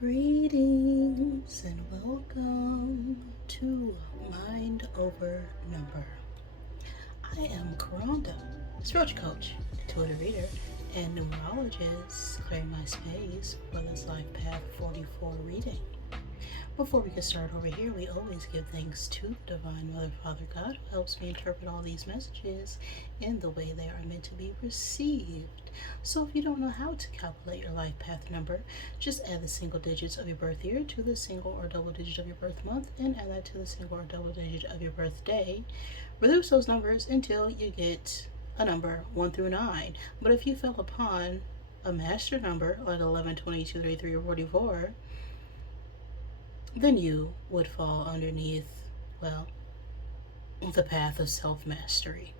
Greetings and welcome to Mind Over Number. I am Karanda, spiritual coach, intuitive reader, and numerologist, clearing my space for this Life Path 44 reading. Before we get started over here, we always give thanks to Divine Mother, Father God, who helps me interpret all these messages in the way they are meant to be received. So if you don't know how to calculate your life path number, just add the single digits of your birth year to the single or double digit of your birth month, and add that to the single or double digit of your birthday. Reduce those numbers until you get a number 1 through 9. But if you fell upon a master number like 11, 22, 33, or 44, then you would fall underneath, well, the path of self mastery.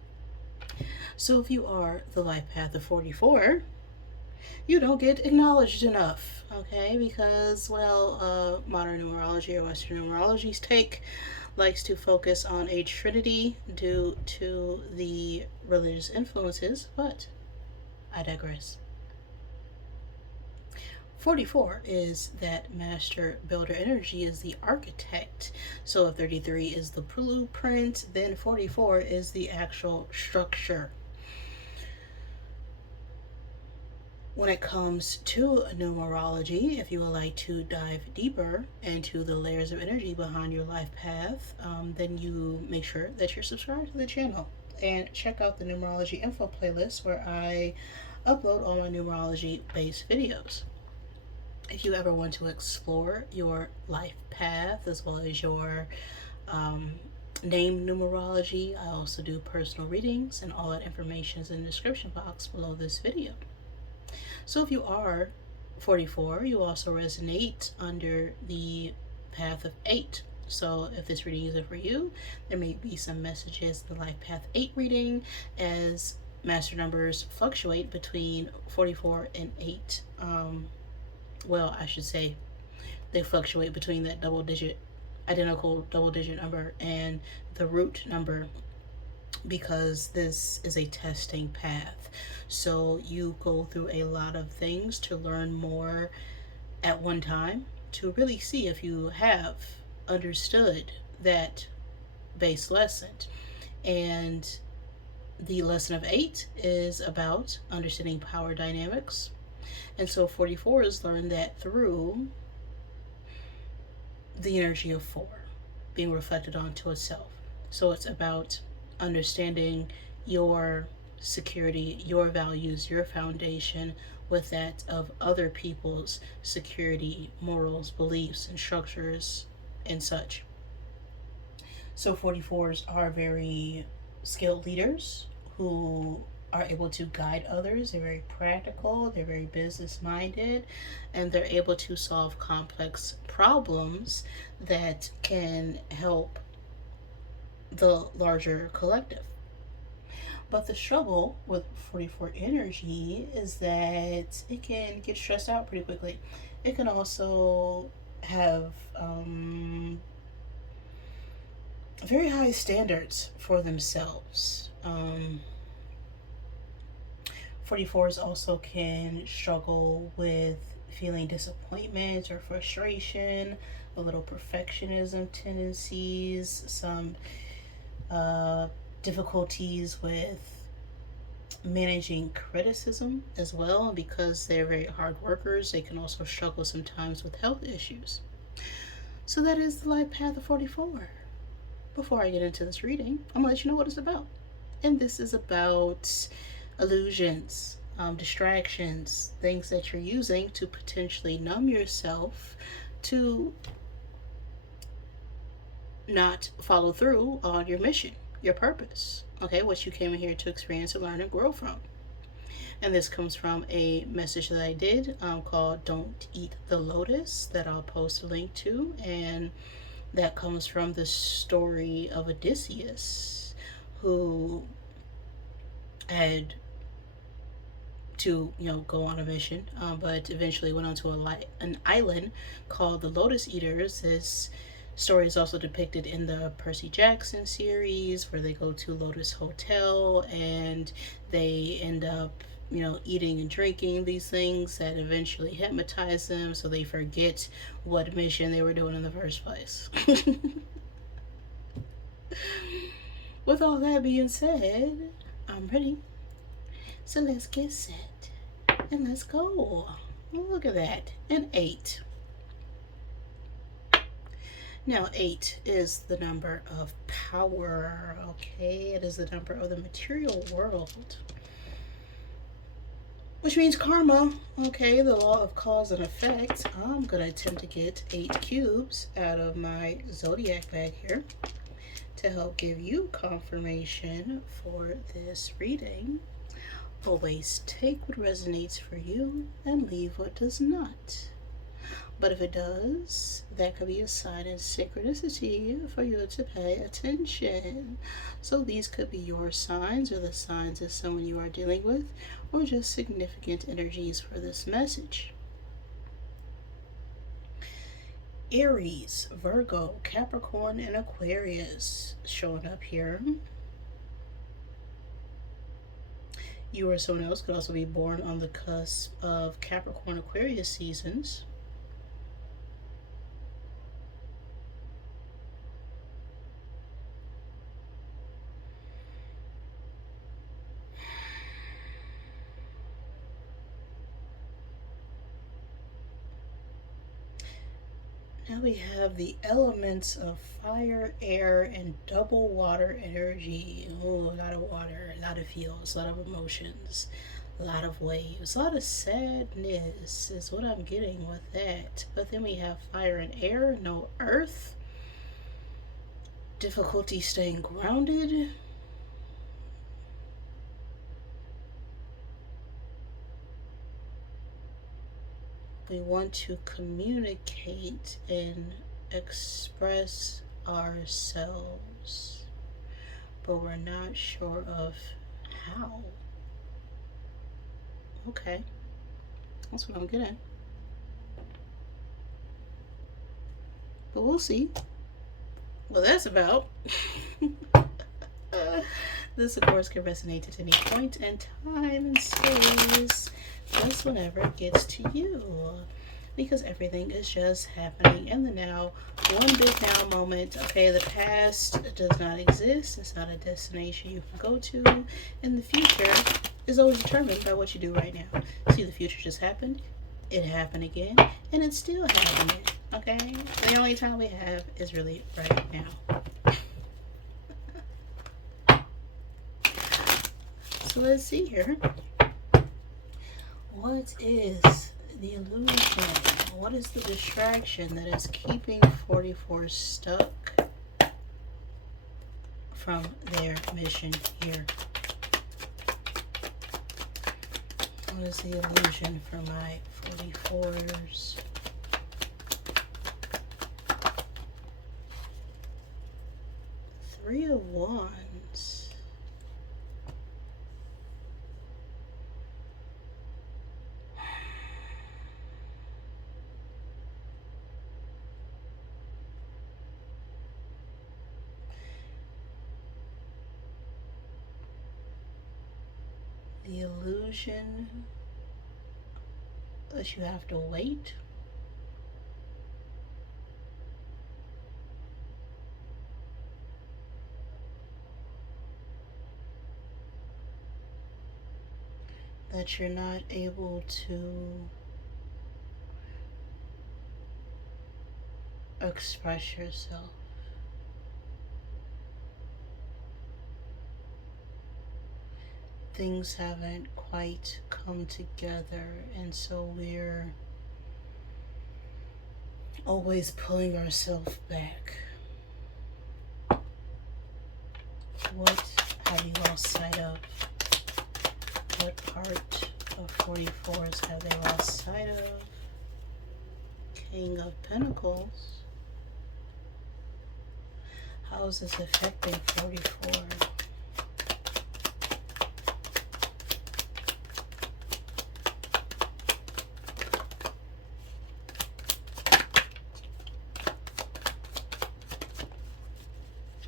So if you are the life path of 44, you don't get acknowledged enough, okay? Because, well, modern numerology or Western numerology's take likes to focus on a trinity due to the religious influences, but I digress. 44 is that master builder energy, is the architect. So if 33 is the blueprint, then 44 is the actual structure. When it comes to numerology, if you would like to dive deeper into the layers of energy behind your life path, then you make sure that you're subscribed to the channel and check out the numerology info playlist where I upload all my numerology based videos. If you ever want to explore your life path as well as your name numerology, I also do personal readings, and all that information is in the description box below this video. So if you are 44, you also resonate under the path of 8. So if this reading isn't for you, there may be some messages in the life path 8 reading, as master numbers fluctuate between 44 and 8. Well, I should say they fluctuate between that identical double digit number and the root number, because this is a testing path. So you go through a lot of things to learn more at one time to really see if you have understood that base lesson. And the lesson of 8 is about understanding power dynamics. And so 44 is learned that through the energy of 4 being reflected onto itself. So it's about understanding your security, your values, your foundation with that of other people's security, morals, beliefs, and structures, and such. So 44s are very skilled leaders who are able to guide others. They're very practical, they're very business minded, and they're able to solve complex problems that can help the larger collective. But the struggle with 44 energy is that it can get stressed out pretty quickly. It can also have very high standards for themselves. 44s also can struggle with feeling disappointment or frustration, a little perfectionism tendencies, some difficulties with managing criticism as well. Because they're very hard workers, they can also struggle sometimes with health issues. So that is the life path of 44. Before I get into this reading, I'm gonna let you know what it's about. And this is about illusions, distractions, things that you're using to potentially numb yourself to not follow through on your mission, your purpose, okay, what you came in here to experience and learn and grow from. And this comes from a message that I did called Don't Eat the Lotus, that I'll post a link to. And that comes from the story of Odysseus, who had to go on a mission, but eventually went onto an island called the Lotus Eaters. This story is also depicted in the Percy Jackson series, where they go to Lotus Hotel and they end up eating and drinking these things that eventually hypnotize them so they forget what mission they were doing in the first place. With all that being said, I'm ready. So let's get set and let's go. Look at that. An 8. Now, 8 is the number of power, okay? It is the number of the material world, which means karma, okay? The law of cause and effect. I'm going to attempt to get 8 cubes out of my zodiac bag here to help give you confirmation for this reading. Always take what resonates for you and leave what does not. But if it does, that could be a sign of synchronicity for you to pay attention. So these could be your signs or the signs of someone you are dealing with, or just significant energies for this message. Aries, Virgo, Capricorn, and Aquarius showing up here. You or someone else could also be born on the cusp of Capricorn Aquarius seasons. Now we have the elements of fire, air, and double water energy. Oh, a lot of water, a lot of feels, a lot of emotions, a lot of waves, a lot of sadness is what I'm getting with that. But then we have fire and air, no earth, difficulty staying grounded. We want to communicate and express ourselves, but we're not sure of how. Okay, that's what I'm getting. But we'll see what that's about. This, of course, can resonate at any point in time and space, just whenever it gets to you, because everything is just happening in the now, one big now moment. Okay, the past does not exist. It's not a destination you can go to, and the future is always determined by what you do right now. See, the future just happened, it happened again, and it's still happening. Okay, the only time we have is really right now. So let's see here. What is the illusion? What is the distraction that is keeping 44 stuck from their mission here? What is the illusion for my 44s? Three of Wands. The illusion that you have to wait. That you're not able to express yourself. Things haven't quite come together, and so we're always pulling ourselves back. What have you lost sight of? What part of 44s have they lost sight of? King of Pentacles. How is this affecting 44?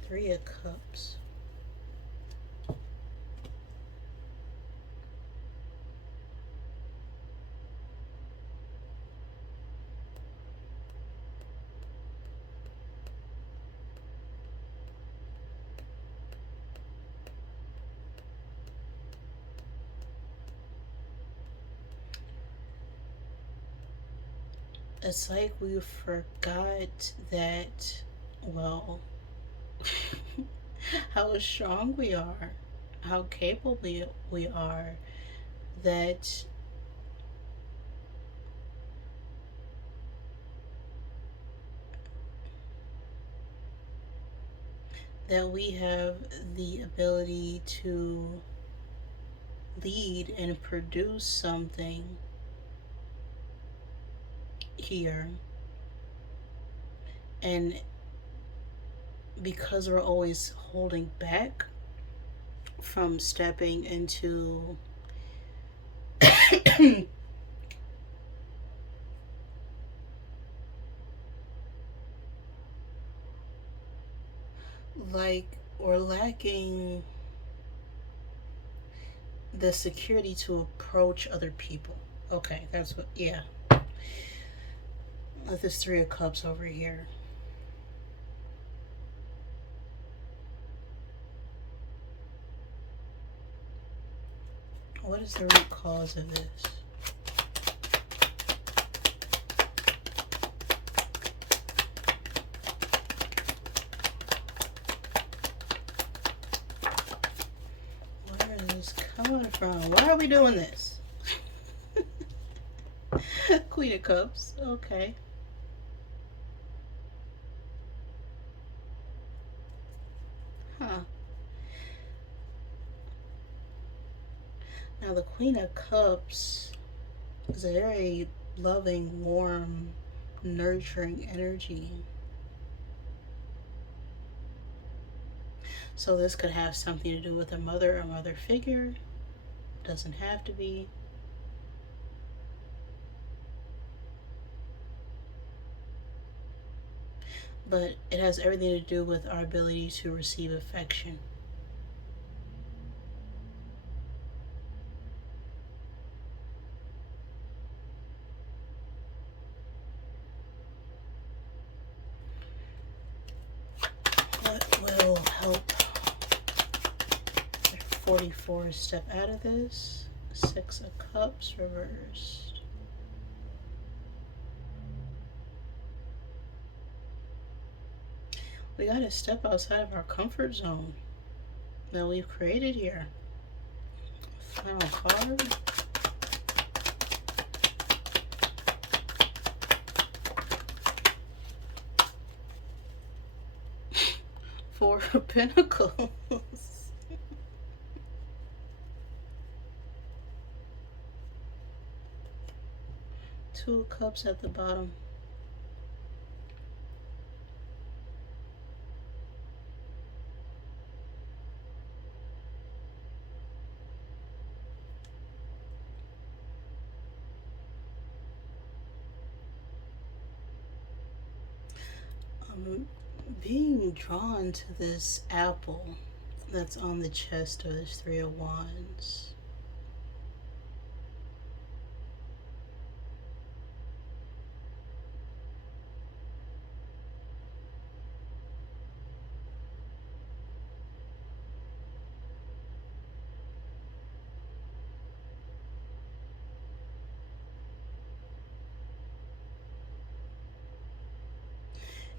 Three of Cups. It's like we forgot that, well, how strong we are, how capable we are, that we have the ability to lead and produce something here. And because we're always holding back from stepping into like, or lacking the security to approach other people. Okay, that's what, yeah. Let this Three of Cups over here. What is the root cause of this? Where is this coming from? Why are we doing this? Queen of Cups. Okay. Huh. Now, the Queen of Cups is a very loving, warm, nurturing energy. So, this could have something to do with a mother or mother figure. Doesn't have to be. But it has everything to do with our ability to receive affection. What will help 44 step out of this? Six of Cups reversed. We got to step outside of our comfort zone that we've created here. Final card. Four of Pentacles. Two of Cups at the bottom. Being drawn to this apple that's on the chest of this Three of Wands.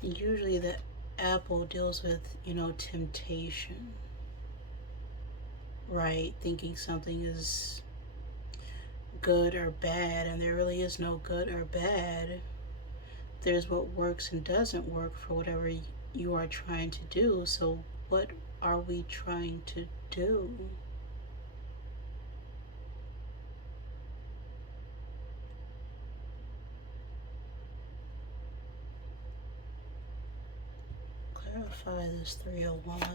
Usually the apple deals with, temptation, right? Thinking something is good or bad, and there really is no good or bad. There's what works and doesn't work for whatever you are trying to do. So, what are we trying to do? Clarify this Three of Wands.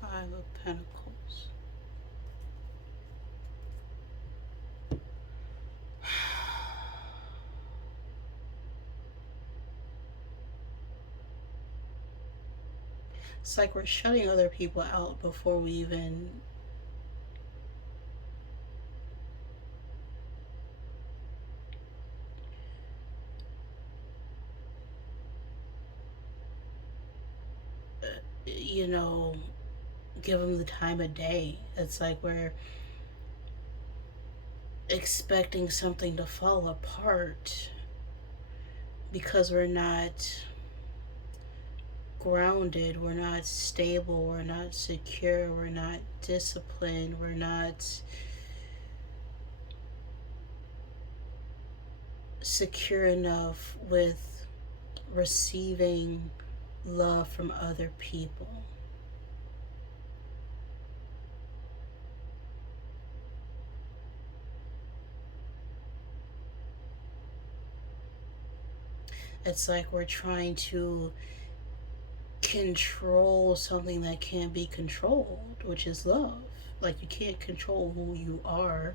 Five of Pentacles. It's like we're shutting other people out before we even you know, give them the time of day. It's like we're expecting something to fall apart because we're not grounded, we're not stable, we're not secure, we're not disciplined, we're not secure enough with receiving love from other people. It's like we're trying to control something that can't be controlled, which is love. Like, you can't control who you are.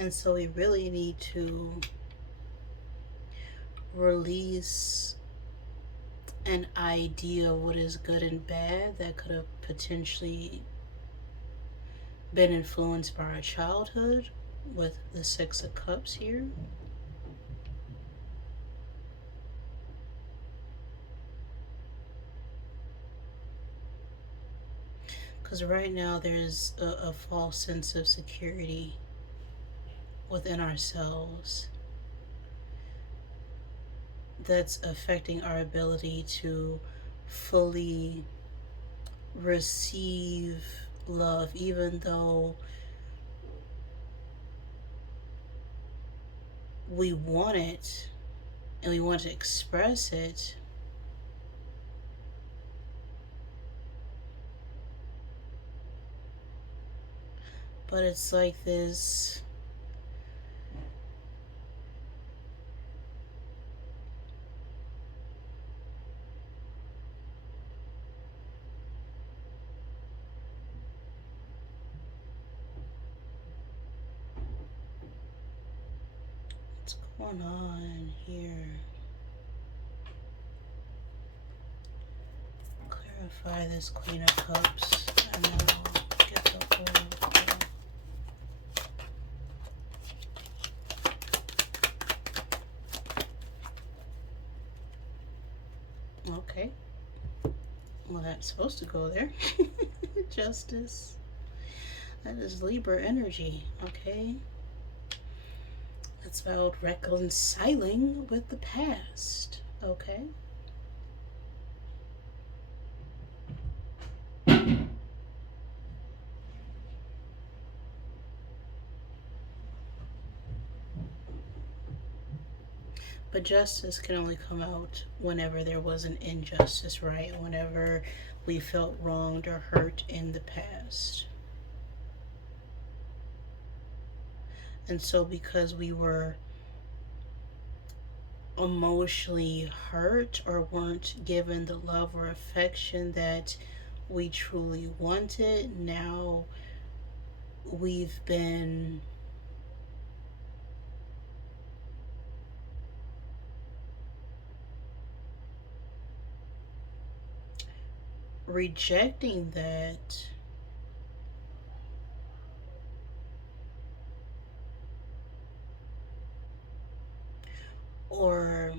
And so we really need to release an idea of what is good and bad that could have potentially been influenced by our childhood with the Six of Cups here. Because right now there's a false sense of security within ourselves that's affecting our ability to fully receive love, even though we want it and we want to express it. But it's like this what's going on here? Clarify this Queen of Cups. I know. Get the Oracle. Okay. Well, that's supposed to go there. Justice. That is Libra energy. Okay. It's about reconciling with the past. Okay. But justice can only come out whenever there was an injustice, right? Whenever we felt wronged or hurt in the past. And so, because we were emotionally hurt or weren't given the love or affection that we truly wanted, now we've been rejecting that, or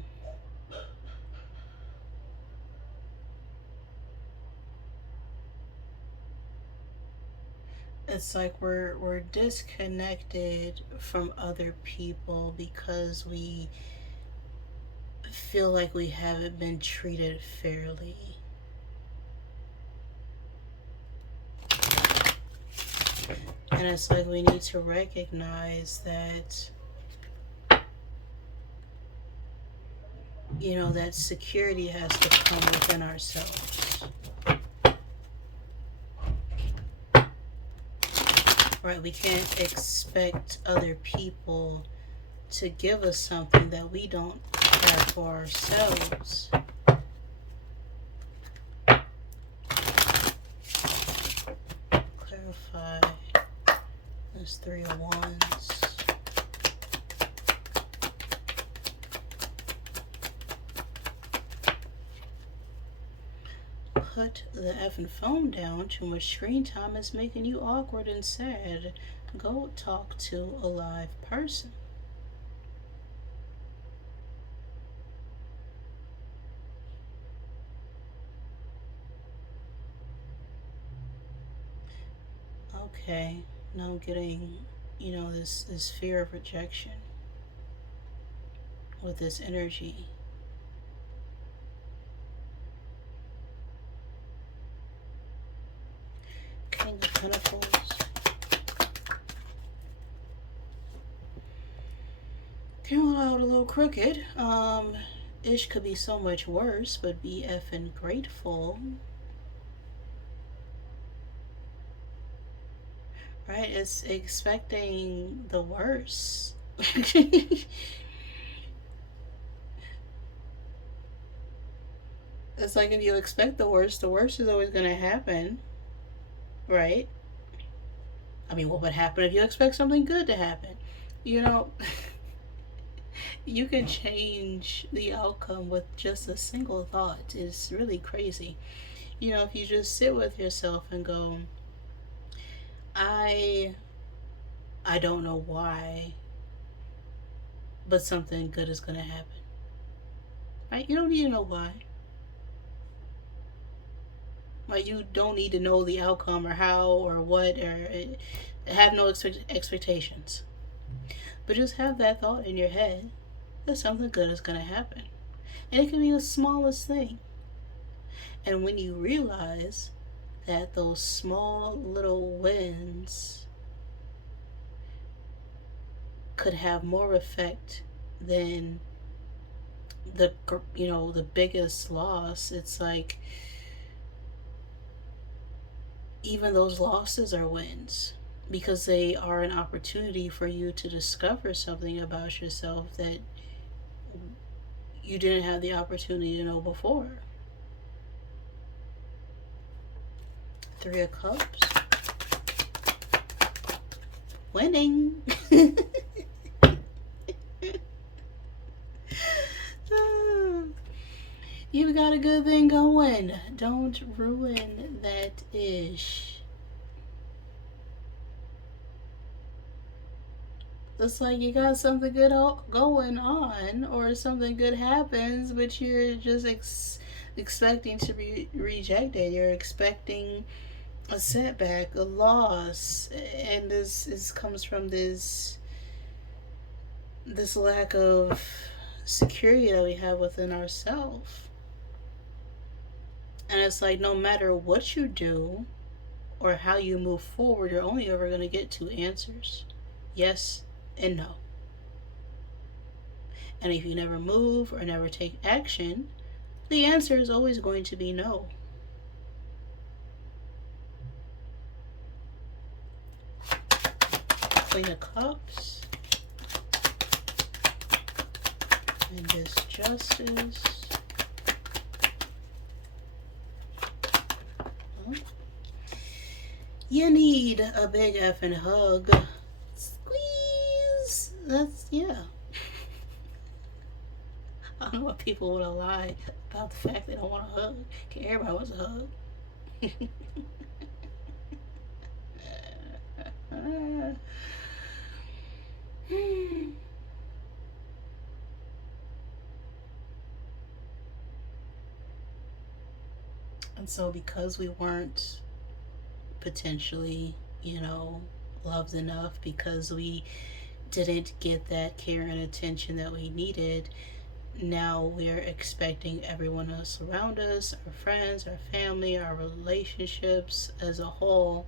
it's like we're disconnected from other people because we feel like we haven't been treated fairly. And it's like we need to recognize that, you know, that security has to come within ourselves. Right? We can't expect other people to give us something that we don't have for ourselves. Clarify this Three of Wands. Put the effing phone down. Too much screen time is making you awkward and sad. Go talk to a live person. Okay, now I'm getting, this fear of rejection with this energy. King of Pentacles. Came out a little crooked. Ish could be so much worse, but be effing grateful. Right? It's expecting the worst. It's like if you expect the worst is always going to happen, right? I mean, what would happen if you expect something good to happen? You know, you can change the outcome with just a single thought. It's really crazy. If you just sit with yourself and go, I I don't know why, but something good is going to happen. Right? You don't need to know why. Like, you don't need to know the outcome or how or what, or have no expectations. But just have that thought in your head that something good is going to happen. And it can be the smallest thing. And when you realize that those small little wins could have more effect than the biggest loss, it's like even those losses are wins, because they are an opportunity for you to discover something about yourself that you didn't have the opportunity to know before. Three of Cups. Winning. You've got a good thing going. Don't ruin that ish. It's like you got something good going on, or something good happens, but you're just expecting to be rejected. You're expecting a setback, a loss, and this comes from this lack of security that we have within ourselves. And it's like no matter what you do or how you move forward, you're only ever going to get two answers: yes and no. And if you never move or never take action, the answer is always going to be no. Queen of Cups. And this Justice. You need a big effing hug. Squeeze. That's, yeah. I don't know what people want to lie about the fact they don't want a hug. Okay, everybody wants a hug. And so because we weren't potentially, loved enough, because we didn't get that care and attention that we needed, now we're expecting everyone else around us, our friends, our family, our relationships as a whole,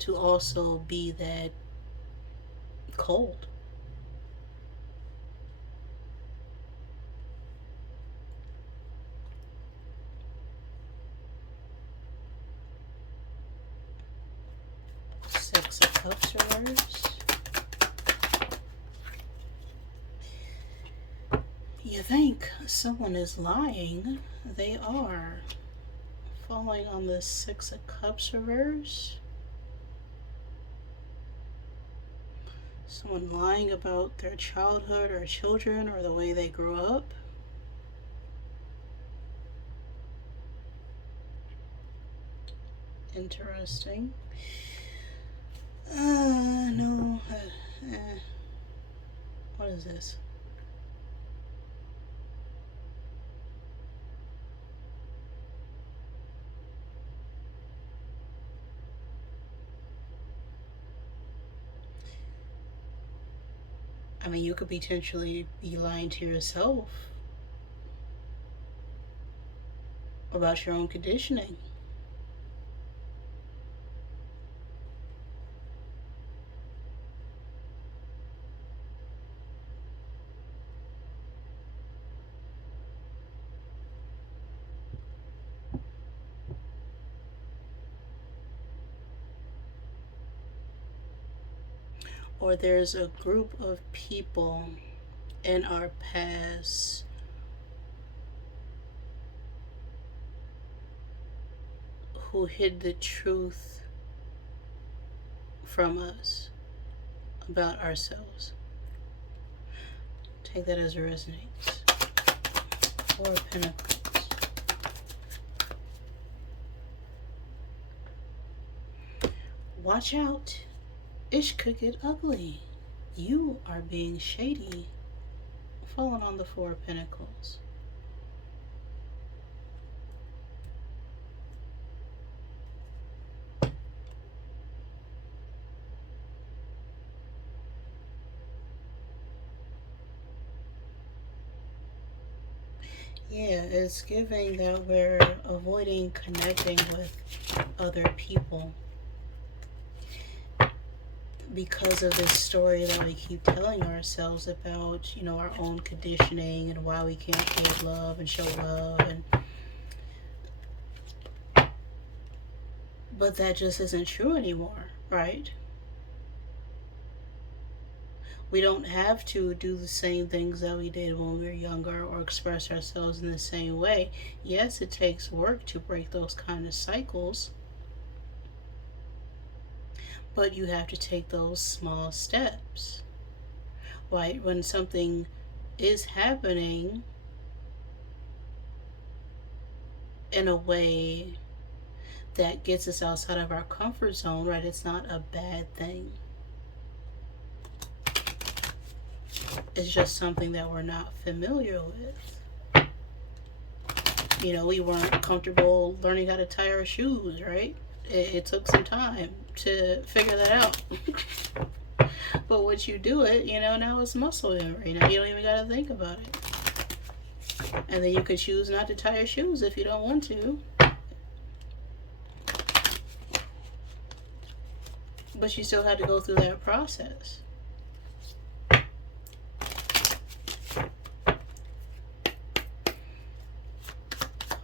to also be that cold. Six of Cups reversed. You think someone is lying, they are. Falling on the Six of Cups reverse. Someone lying about their childhood or children or the way they grew up. Interesting. No. What is this? I mean, you could potentially be lying to yourself about your own conditioning. Or there's a group of people in our past who hid the truth from us about ourselves. Take that as it resonates. Four of Pentacles. Watch out. It could get ugly. You are being shady. Falling on the Four of Pentacles. Yeah, it's giving that we're avoiding connecting with other people because of this story that we keep telling ourselves about, our own conditioning and why we can't give love and show love, but that just isn't true anymore, right? We don't have to do the same things that we did when we were younger or express ourselves in the same way. Yes, it takes work to break those kind of cycles, but you have to take those small steps, right? When something is happening in a way that gets us outside of our comfort zone, right? It's not a bad thing. It's just something that we're not familiar with. We weren't comfortable learning how to tie our shoes, right? It took some time to figure that out. But once you do it, now it's muscle memory. Now you don't even got to think about it. And then you could choose not to tie your shoes if you don't want to. But you still had to go through that process.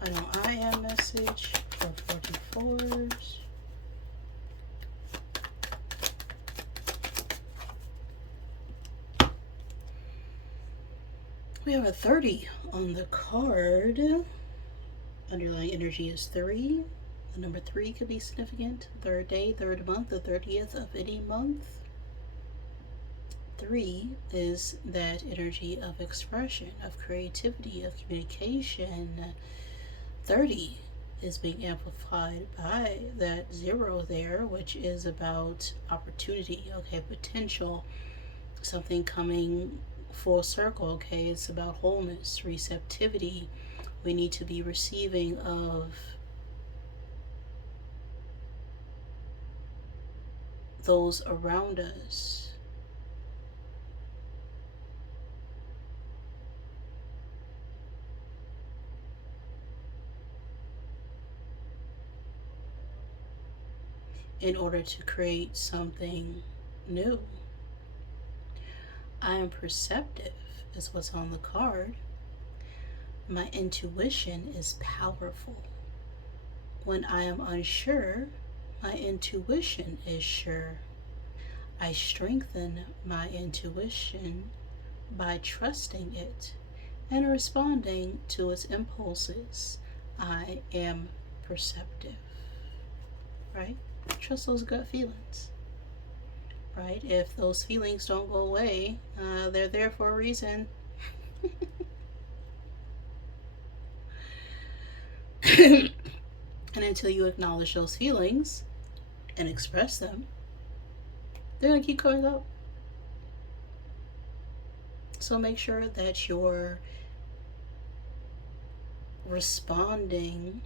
Final I am message for 44s. We have a 30 on the card. Underlying energy is 3. The number 3 could be significant. Third day, third month, the 30th of any month. 3 is that energy of expression, of creativity, of communication. 30 is being amplified by that 0 there, which is about opportunity, okay, potential, something coming full circle, okay? It's about wholeness, receptivity. We need to be receiving of those around us. In order to create something new. I am perceptive, is what's on the card. My intuition is powerful. When I am unsure, my intuition is sure. I strengthen my intuition by trusting it and responding to its impulses. I am perceptive, right? Trust those gut feelings, right? If those feelings don't go away, they're there for a reason. And until you acknowledge those feelings and express them, they're going to keep coming up. So make sure that you're responding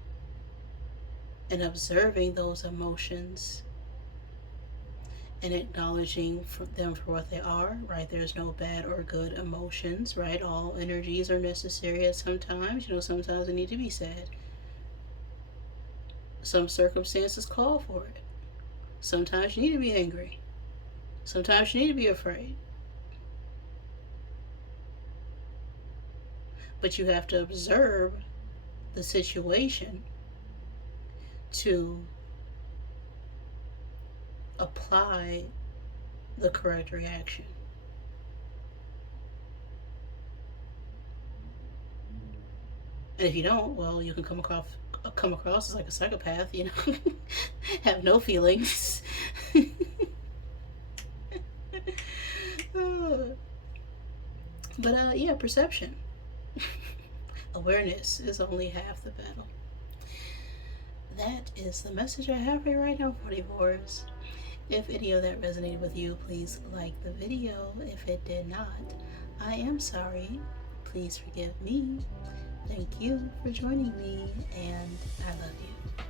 and observing those emotions and acknowledging them for what they are, right? There's no bad or good emotions, right? All energies are necessary at some times. Sometimes they need to be said. Some circumstances call for it. Sometimes you need to be angry. Sometimes you need to be afraid. But you have to observe the situation to apply the correct reaction. And if you don't, well, you can come across as like a psychopath, have no feelings. But yeah, perception. Awareness is only half the battle. That is the message I have for you right now, 44s. If any of that resonated with you, please like the video. If it did not, I am sorry. Please forgive me. Thank you for joining me, and I love you.